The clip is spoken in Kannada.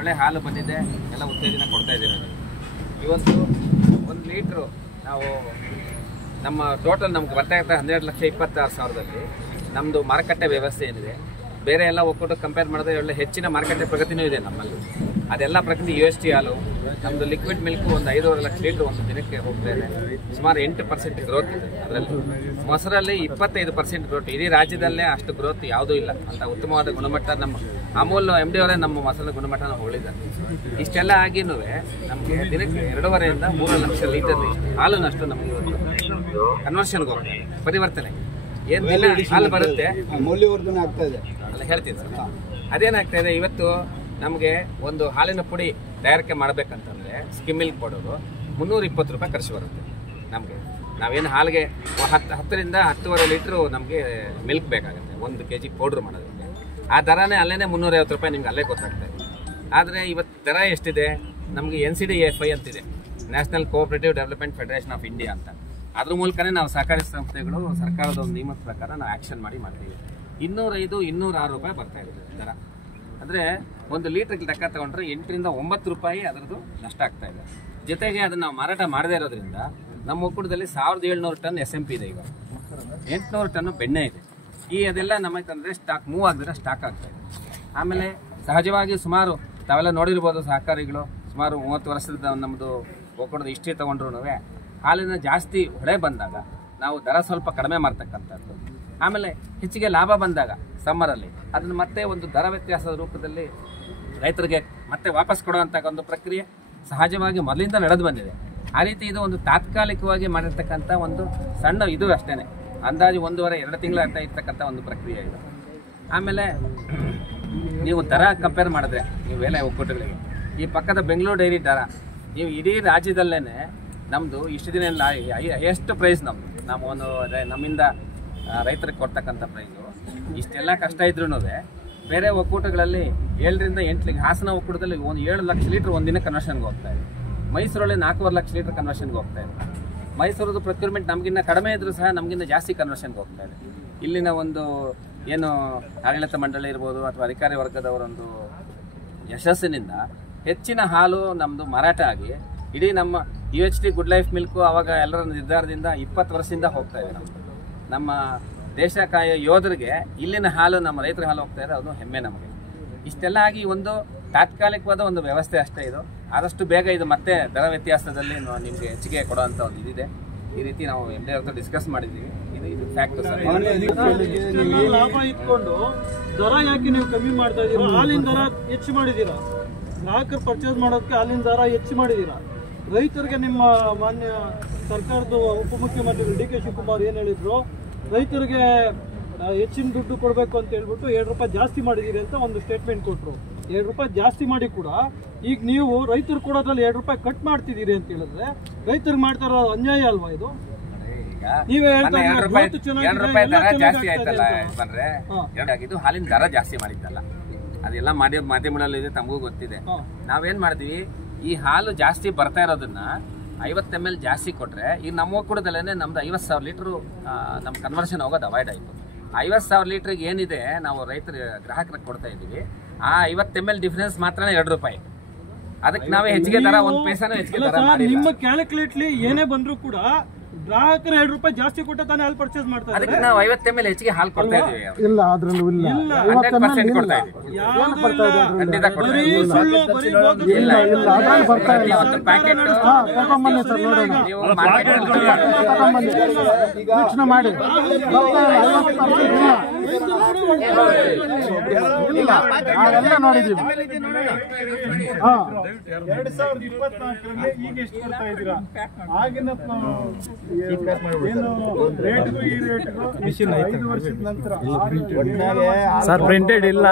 ಒಳ್ಳೆ ಹಾಲು ಬಂದಿದೆ, ಎಲ್ಲ ಉತ್ತೇಜನ ಕೊಡ್ತಾ ಇದ್ದೀವಿ. ಇವತ್ತು 1 ಲೀಟ್ರು ನಾವು ನಮ್ಮ ಟೋಟಲ್ ನಮ್ಗೆ ಬರ್ತಾ ಇರ್ತಾ 12,26,000ದಲ್ಲಿ ನಮ್ಮದು ಮಾರುಕಟ್ಟೆ ವ್ಯವಸ್ಥೆ ಏನಿದೆ, ಬೇರೆ ಎಲ್ಲ ಒಕ್ಕೂಟ ಕಂಪೇರ್ ಮಾಡಿದ್ರೆ ಒಳ್ಳೆ ಹೆಚ್ಚಿನ ಮಾರುಕಟ್ಟೆ ಪ್ರಗತಿನೂ ಇದೆ ನಮ್ಮಲ್ಲಿ. ಅದೆಲ್ಲ ಪ್ರಗತಿ UST ಹಾಲು, ನಮ್ಮದು ಲಿಕ್ವಿಡ್ ಮಿಲ್ಕ್ ಒಂದು 5.5 ಲಕ್ಷ ಲೀಟ್ರ್ ಒಂದು ದಿನಕ್ಕೆ ಹೋಗ್ತಾ ಇದೆ. ಸುಮಾರು 8% ಗ್ರೋತ್ ಇದೆ. ಅದರಲ್ಲಿ ಮೊಸರಲ್ಲಿ 25% ಗ್ರೋತ್. ಇಡೀ ರಾಜ್ಯದಲ್ಲೇ ಅಷ್ಟು ಗ್ರೋತ್ ಯಾವುದೂ ಇಲ್ಲ ಅಂತ ಉತ್ತಮವಾದ ಗುಣಮಟ್ಟ. ನಮ್ಮ ಅಮೂಲ್ MD ಅವರೇ ನಮ್ಮ ಮೊಸರ ಗುಣಮಟ್ಟನ ಹೊಗಳಿದ್ದಾರೆ. ಇಷ್ಟೆಲ್ಲ ಆಗಿನೂ ನಮಗೆ ದಿನಕ್ಕೆ 2.5ರಿಂದ 3 ಲಕ್ಷ ಲೀಟರ್ ಹಾಲನ್ನಷ್ಟು ನಮಗೆ ಕನ್ವರ್ಷನ್ಗೆ ಹೋಗ್ತದೆ, ಪರಿವರ್ತನೆ. ಏನು ದಿನ ಹಾಲು ಬರುತ್ತೆ ಮೌಲ್ಯವರ್ಧನೆ ಆಗ್ತಾ ಇದೆ ಅಲ್ಲ ಹೇಳ್ತೀನಿ ಸರ್. ಅದೇನಾಗ್ತಾ ಇದೆ, ಇವತ್ತು ನಮಗೆ ಒಂದು ಹಾಲಿನ ಪುಡಿ ತಯಾರಿಕೆ ಮಾಡಬೇಕಂತಂದರೆ ಸ್ಕಿಮ್ ಮಿಲ್ಕ್ ಪೌಡರು 320 ರೂಪಾಯಿ ಖರ್ಚು ಬರುತ್ತೆ ನಮಗೆ. ನಾವೇನು ಹಾಲಿಗೆ 10ರಿಂದ 10.5 ಲೀಟ್ರು ನಮಗೆ ಮಿಲ್ಕ್ ಬೇಕಾಗುತ್ತೆ 1 kg ಪೌಡ್ರ್ ಮಾಡೋದಕ್ಕೆ. ಆ ದರನೇ ಅಲ್ಲೇ 350 ರೂಪಾಯಿ ನಿಮ್ಗೆ ಅಲ್ಲೇ ಗೊತ್ತಾಗ್ತಾ ಇದೆ. ಆದರೆ ಇವತ್ತು ದರ ಎಷ್ಟಿದೆ ನಮಗೆ? NCDFI ಅಂತಿದೆ, national cooperative development federation of India ಅಂತ. ಅದ್ರ ಮೂಲಕನೇ ನಾವು ಸಹಕಾರಿ ಸಂಸ್ಥೆಗಳು ಸರ್ಕಾರದ ಒಂದು ನಿಯಮದ ಪ್ರಕಾರ ನಾವು ಆ್ಯಕ್ಷನ್ ಮಾಡಿ ಮಾಡ್ತೀವಿ. 205-206 ರೂಪಾಯಿ ಬರ್ತಾ ಇದೆ ದರ. ಅಂದರೆ 1 ಲೀಟ್ರಿಗೆ ಲೆಕ್ಕ ತಗೊಂಡ್ರೆ 8ರಿಂದ 9 ರೂಪಾಯಿ ಅದರದ್ದು ನಷ್ಟ ಆಗ್ತಾ ಇದೆ. ಜೊತೆಗೆ ಅದನ್ನು ನಾವು ಮಾರಾಟ ಮಾಡದೇ ಇರೋದ್ರಿಂದ ನಮ್ಮ ಒಕ್ಕೂಟದಲ್ಲಿ 1700 ಟನ್ SMP ಇದೆ. ಈಗ 800 ಟನ್ನು ಬೆಣ್ಣೆ ಇದೆ. ಅದೆಲ್ಲ ನಮಗೆ ಸ್ಟಾಕ್ ಮೂವ್ ಆಗಿದ್ರೆ ಸ್ಟಾಕ್ ಆಗ್ತಾ ಇದೆ. ಆಮೇಲೆ ಸಹಜವಾಗಿ ಸುಮಾರು ತಾವೆಲ್ಲ ನೋಡಿರ್ಬೋದು, ಸಹಕಾರಿಗಳು ಸುಮಾರು 30 ವರ್ಷದ ನಮ್ಮದು ಒಕ್ಕೂಟದ ಹಿಸ್ಟ್ರಿ ತೊಗೊಂಡ್ರು ಹಾಲಿನ ಜಾಸ್ತಿ ಹೊಳೆ ಬಂದಾಗ ನಾವು ದರ ಸ್ವಲ್ಪ ಕಡಿಮೆ ಮಾಡ್ತಕ್ಕಂಥದ್ದು. ಆಮೇಲೆ ಹೆಚ್ಚಿಗೆ ಲಾಭ ಬಂದಾಗ ಸಮ್ಮರಲ್ಲಿ ಅದನ್ನು ಮತ್ತೆ ಒಂದು ದರ ವ್ಯತ್ಯಾಸದ ರೂಪದಲ್ಲಿ ರೈತರಿಗೆ ಮತ್ತೆ ವಾಪಸ್ ಕೊಡುವಂಥ ಒಂದು ಪ್ರಕ್ರಿಯೆ ಸಹಜವಾಗಿ ಮೊದಲಿಂದ ನಡೆದು ಬಂದಿದೆ. ಆ ರೀತಿ ಇದು ಒಂದು ತಾತ್ಕಾಲಿಕವಾಗಿ ಮಾಡಿರ್ತಕ್ಕಂಥ ಒಂದು ಸಣ್ಣ ಇದು ಅಷ್ಟೇ, ಅಂದಾಜು 1.5-2 ತಿಂಗಳ ಇರ್ತಕ್ಕಂಥ ಒಂದು ಪ್ರಕ್ರಿಯೆ ಇದು. ಆಮೇಲೆ ನೀವು ದರ ಕಂಪೇರ್ ಮಾಡಿದ್ರೆ ನೀವು ಎಲ್ಲ ಒಕ್ಕೂಟಗಳಿಗೆ ಈ ಪಕ್ಕದ ಬೆಂಗಳೂರು ಡೈರಿ ದರ, ನೀವು ಇಡೀ ರಾಜ್ಯದಲ್ಲೇ ನಮ್ಮದು ಇಷ್ಟು ದಿನ ಹೈಯೆಸ್ಟ್ ಪ್ರೈಸ್ ನಾವು ಒಂದು ನಮ್ಮಿಂದ ರೈತರಿಗೆ ಕೊಡ್ತಕ್ಕಂಥ ಪ್ರೈಸು. ಇಷ್ಟೆಲ್ಲ ಕಷ್ಟ ಇದ್ರೂ ಬೇರೆ ಒಕ್ಕೂಟಗಳಲ್ಲಿ 7ರಿಂದ 8 ಹಾಸನ ಒಕ್ಕೂಟದಲ್ಲಿ 7 ಲಕ್ಷ ಲೀಟ್ರ್ ಒಂದಿನ ಕನ್ವರ್ಷನ್ಗೆ ಹೋಗ್ತಾ ಇದೆ. ಮೈಸೂರಲ್ಲಿ 4.5 ಲಕ್ಷ ಲೀಟ್ರ್ ಕನ್ವರ್ಷನ್ಗೆ ಹೋಗ್ತಾ ಇದೆ. ಮೈಸೂರದ್ದು ಪ್ರೊಕ್ಯೂರ್ಮೆಂಟ್ ನಮಗಿನ್ನ ಕಡಿಮೆ ಇದ್ರೂ ಸಹ ನಮಗಿನ್ನ ಜಾಸ್ತಿ ಕನ್ವರ್ಷನ್ಗೆ ಹೋಗ್ತಾ ಇದೆ. ಇಲ್ಲಿನ ಒಂದು ಏನು ಆಡಳಿತ ಮಂಡಳಿ ಇರ್ಬೋದು ಅಥವಾ ಅಧಿಕಾರಿ ವರ್ಗದವರೊಂದು ಯಶಸ್ಸಿನಿಂದ ಹೆಚ್ಚಿನ ಹಾಲು ನಮ್ಮದು ಮಾರಾಟ ಆಗಿ ಇಡೀ ನಮ್ಮ UHT ಗುಡ್ ಲೈಫ್ ಮಿಲ್ಕು ಆವಾಗ ಎಲ್ಲರ ನಿರ್ಧಾರದಿಂದ 20 ವರ್ಷದಿಂದ ಹೋಗ್ತಾ ಇದೆ. ನಮ್ಮ ದೇಶ ಕಾಯೋ ಯೋಧರಿಗೆ ಇಲ್ಲಿನ ಹಾಲು, ನಮ್ಮ ರೈತರ ಹಾಲು ಹೋಗ್ತಾ ಇದೆ, ಅದು ಹೆಮ್ಮೆ ನಮಗೆ. ಇಷ್ಟೆಲ್ಲ ಆಗಿ ಒಂದು ತಾತ್ಕಾಲಿಕವಾದ ಒಂದು ವ್ಯವಸ್ಥೆ ಅಷ್ಟೇ ಇದು. ಆದಷ್ಟು ಬೇಗ ಇದು ಮತ್ತೆ ದರ ವ್ಯತ್ಯಾಸದಲ್ಲಿ ನಿಮಗೆ ಹೆಚ್ಚಿಗೆ ಕೊಡುವಂಥ ಒಂದು ಇದಿದೆ. ಈ ರೀತಿ ನಾವು MD ಅವ್ರ ಡಿಸ್ಕಸ್ ಮಾಡಿದ್ದೀವಿ. ಇದು ಫ್ಯಾಕ್ಟ್ ಸರ್. ಲಾಭ ಇಟ್ಕೊಂಡು ದರ ಯಾಕೆ ನೀವು ಕಮ್ಮಿ ಮಾಡ್ತಾ ಇದ್ದೀರಾ? ಹಾಲಿನ ದರ ಹೆಚ್ಚು ಮಾಡಿದ್ದೀರಾ, ಗ್ರಾಹಕರು ಪರ್ಚೇಸ್ ಮಾಡೋದಕ್ಕೆ ಹಾಲಿನ ದರ ಹೆಚ್ಚು ಮಾಡಿದ್ದೀರಾ. ರೈತರಿಗೆ ನಿಮ್ಮ ಮಾನ್ಯ ಸರ್ಕಾರದ ಉಪಮುಖ್ಯಮಂತ್ರಿಗಳು DK ಶಿವಕುಮಾರ್ ಏನು ಹೇಳಿದ್ರು, ರೈತರಿಗೆ ಹೆಚ್ಚಿನ ದುಡ್ಡು ಕೊಡಬೇಕು ಅಂತ ಹೇಳ್ಬಿಟ್ಟು 7 ರೂಪಾಯಿ ಜಾಸ್ತಿ ಮಾಡಿದ್ದೀರಿ ಅಂತ ಒಂದು ಸ್ಟೇಟ್ಮೆಂಟ್ ಕೊಟ್ಟರು. 7 ರೂಪಾಯಿ ಜಾಸ್ತಿ ಮಾಡಿ ಕೂಡ ಈಗ ನೀವು ರೈತರು ಕೊಡೋದ್ರಲ್ಲಿ 2 ರೂಪಾಯಿ ಕಟ್ ಮಾಡ್ತಿದ್ದೀರಿ ಅಂತ ಹೇಳಿದ್ರೆ ರೈತರಿಗೆ ಮಾಡ್ತಾ ಇರೋ ಅನ್ಯಾಯ ಅಲ್ವಾ ಇದು? ನೀವೇ ಹಾಲಿನ ದರ ಜಾಸ್ತಿ ಮಾಡಿದ್ದಲ್ಲ, ಅದೆಲ್ಲ ಮಾಧ್ಯಮಗಳಲ್ಲಿ ತಮಗೂ ಗೊತ್ತಿದೆ. ನಾವೇನ್ ಮಾಡ್ತೀವಿ, ಈ ಹಾಲು ಜಾಸ್ತಿ ಬರ್ತಾ ಇರೋದನ್ನ 50 ml ಜಾಸ್ತಿ ಕೊಟ್ರೆ ಈಗ ನಮ್ಮ ಒಕ್ಕೂಟದಲ್ಲೇ ನಮ್ದು 50,000 ಲೀಟ್ರು ನಮ್ಮ ಕನ್ವರ್ಷನ್ ಹೋಗೋದು ಅವಾಯ್ಡ್ ಆಯಿತು. 50,000 ಲೀಟ್ರಿಗೆ ಏನಿದೆ ನಾವು ರೈತರ ಗ್ರಾಹಕರಿಗೆ ಕೊಡ್ತಾ ಇದ್ದೀವಿ, ಆ 50 ml ಡಿಫರೆನ್ಸ್ ಮಾತ್ರನೇ 2 ರೂಪಾಯಿ. ಅದಕ್ಕೆ ನಾವೇ ಹೆಚ್ಚಿಗೆ ದರ 1 ಪೈಸಾನು ಹೆಚ್ಚಿಗೆ ದರ ಮಾಡಿಲ್ಲ. ನಿಮ್ಮ ಕ್ಯಾಲ್ಕುಲೇಟ್ಲಿ ಏನೇ ಬಂದರೂ ಕೂಡ ಗ್ರಾಹಕರು 2 ರೂಪಾಯಿ ಜಾಸ್ತಿ ಕೊಟ್ಟು ತಾನೇ ಹಾಲು ಪರ್ಚೇಸ್ ಮಾಡ್ತಾರೆ. ಅದಕ್ಕೆ ನಾವು 50 ml ಹೆಚ್ಚಿಗೆ ಹಾಲು ಕೊಡ್ತಾ ಇದೀವಿ. ಇಲ್ಲ ಅದ್ರಲ್ಲೂ ಇಲ್ಲ 100% ಕೊಡ್ತಾ ಇದೀವಿ. ಖಂಡಿತ ಕೊಡ್ತಾ ಇದೀವಿ. ಇಲ್ಲ ಇಲ್ಲ ಅದ್ರಲ್ಲಿ ಬರ್ತಾ ಇಲ್ಲ. ಒಂದು ಪ್ಯಾಕೆಟ್ ತಗೊಂಬನ್ನಿ ಸರ್, ನೋಡೋಣ. ನೀವು ಮಾರ್ಕೆಟ್ ತಗೊಂಬನ್ನಿ ಯೋಚನೆ ಮಾಡಿ. ಇಲ್ಲ ನಾವೆಲ್ಲ ನೋಡಿದೀವಿ. 2024ರಲ್ಲಿ ಈಗ ಎಷ್ಟು ಕೊಡ್ತಾ ಇದ್ದೀರಾ? ಆಗಿನ ಏನು ರೇಟ್ಗೂ ಈ ರೇಟ್ಗೂ 5 ವರ್ಷದ ನಂತರ ಸರ್ ಪ್ರಿಂಟೆಡ್ ಇಲ್ಲ.